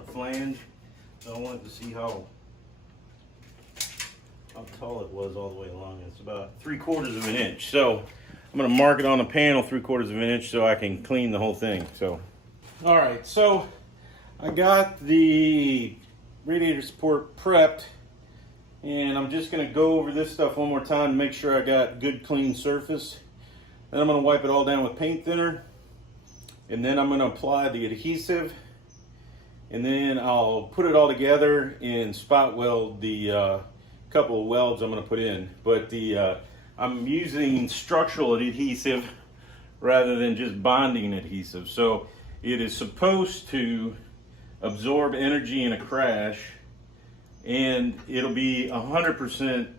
flange. So I wanted to see how tall it was all the way along. It's about 3/4 of an inch. So I'm gonna mark it on the panel 3/4 of an inch so I can clean the whole thing. So, all right. So I got the radiator support prepped, and I'm just gonna go over this stuff one more time to make sure I got good clean surface. Then I'm gonna wipe it all down with paint thinner, and then I'm gonna apply the adhesive, and then I'll put it all together and spot weld the couple of welds I'm going to put in. But I'm using structural adhesive rather than just bonding adhesive. So it is supposed to absorb energy in a crash, and it'll be 100%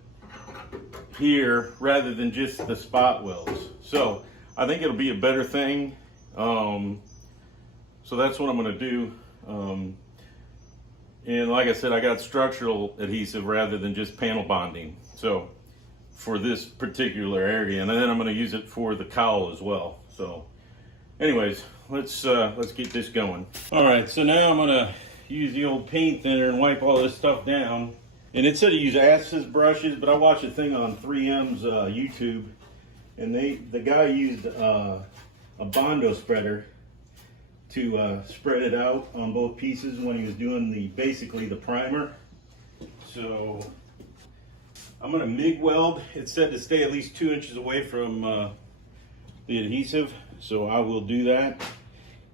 here rather than just the spot welds. So I think it'll be a better thing. So that's what I'm going to do. And like I said, I got structural adhesive rather than just panel bonding. So for this particular area, and then I'm going to use it for the cowl as well. So anyways, let's get this going. All right, so now I'm going to use the old paint thinner and wipe all this stuff down. And it said to use Axis brushes, but I watched a thing on 3M's YouTube, and the guy used a Bondo spreader to spread it out on both pieces when he was doing basically the primer. So I'm gonna MIG weld. It said to stay at least 2 inches away from the adhesive, so I will do that.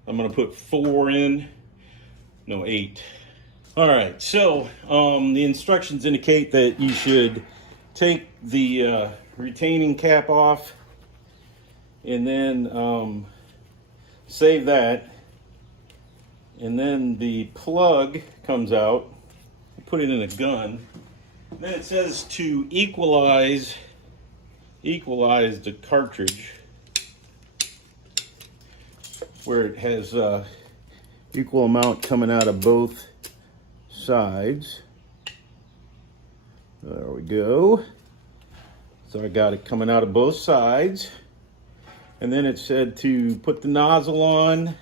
I'm gonna put 4 in, no 8. All right, so the instructions indicate that you should take the retaining cap off and then save that. And then the plug comes out, put it in a gun. Then it says to equalize the cartridge where it has equal amount coming out of both sides. There we go. So I got it coming out of both sides. And then it said to put the nozzle on,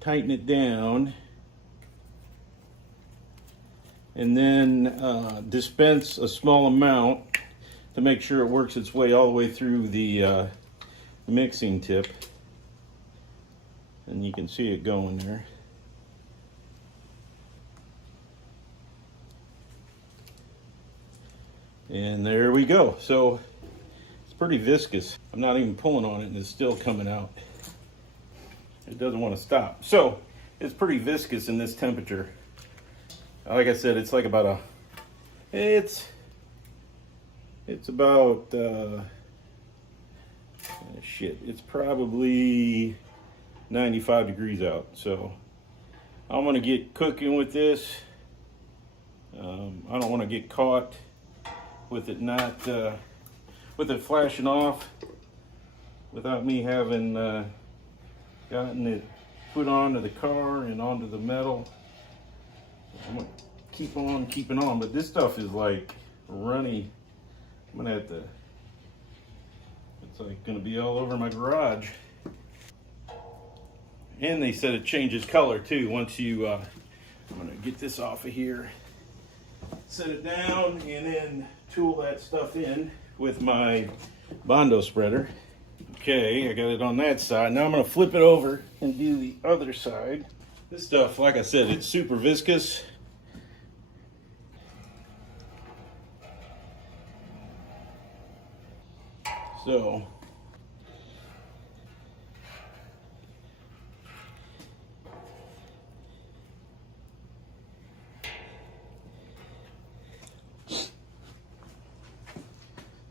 tighten it down, and then dispense a small amount to make sure it works its way all the way through the mixing tip. And you can see it going there. And there we go. So it's pretty viscous. I'm not even pulling on it and it's still coming out. It doesn't want to stop. So it's pretty viscous in this temperature. Like I said, it's like about it's about it's probably 95 degrees out. So I'm gonna get cooking with this. I don't want to get caught with it with it flashing off without me having gotten it put onto the car and onto the metal. I'm gonna keep on keeping on, but this stuff is like runny. I'm gonna have to, it's like gonna be all over my garage. And they said it changes color too once you, I'm gonna get this off of here, set it down, and then tool that stuff in with my Bondo spreader. Okay, I got it on that side. Now I'm gonna flip it over and do the other side. This stuff, like I said, it's super viscous. So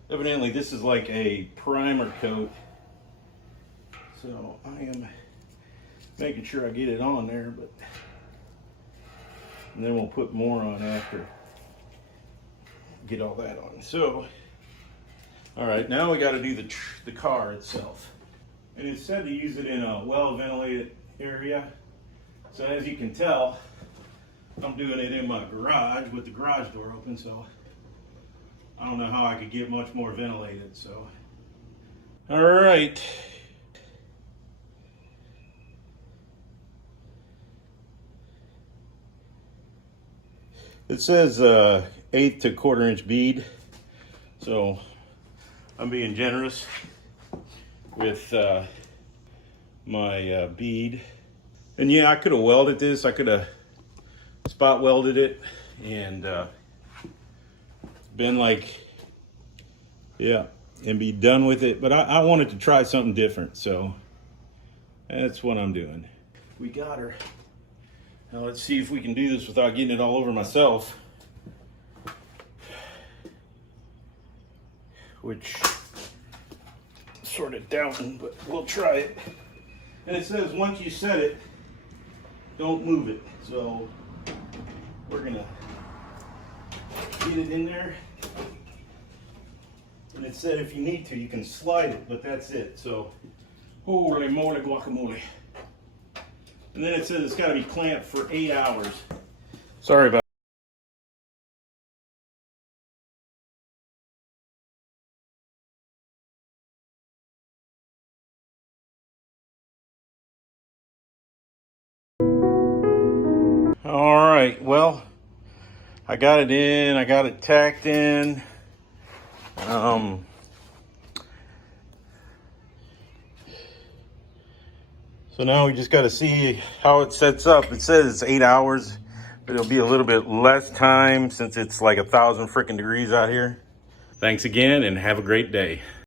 evidently this is like a primer coat. So I am making sure I get it on there, and then we'll put more on after. Get all that on. So, all right, now we got to do the car itself. And it said to use it in a well-ventilated area. So as you can tell, I'm doing it in my garage with the garage door open, so I don't know how I could get much more ventilated. So, all right. It says 1/8 to 1/4 inch bead. So I'm being generous with my bead. And yeah, I could have welded this. I could have spot welded it and been like, yeah, and be done with it. But I wanted to try something different, so that's what I'm doing. We got her. Now let's see if we can do this without getting it all over myself. Which sort of doubting, but we'll try it. And it says once you set it, don't move it. So we're gonna get it in there. And it said if you need to, you can slide it, but that's it. So holy moly guacamole. And then it says it's gotta be clamped for 8 hours. Sorry about All right, well, I got it in, I got it tacked in. So now we just got to see how it sets up. It says it's 8 hours, but it'll be a little bit less time since it's like 1,000 freaking degrees out here. Thanks again and have a great day.